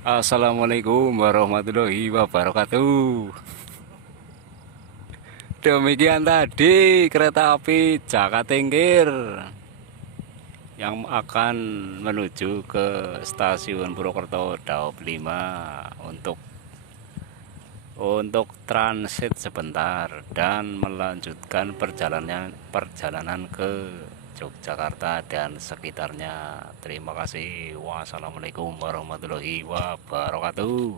Assalamualaikum warahmatullahi wabarakatuh. Demikian tadi kereta api Jaka Tingkir yang akan menuju ke stasiun Purwokerto Daop 5 untuk transit sebentar dan melanjutkan perjalanan ke Yogyakarta dan sekitarnya. Terima kasih. Wassalamualaikum warahmatullahi wabarakatuh.